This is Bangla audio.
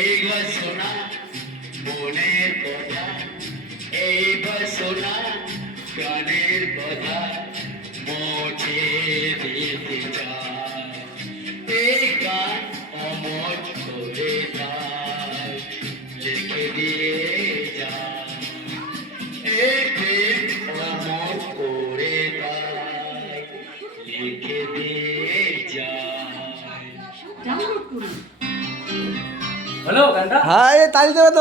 এই বাসনা মনের কথা, এই বাসনা প্রাণের কথা মুছে দিতে চায়। এই গান অমর করে তাই লিখে দিয়ে যায়। এই প্রেম অমর করে তাই লিখে দিয়ে যায়। হ্যালো গানটা হ্যাঁ, তালি দেবে তো।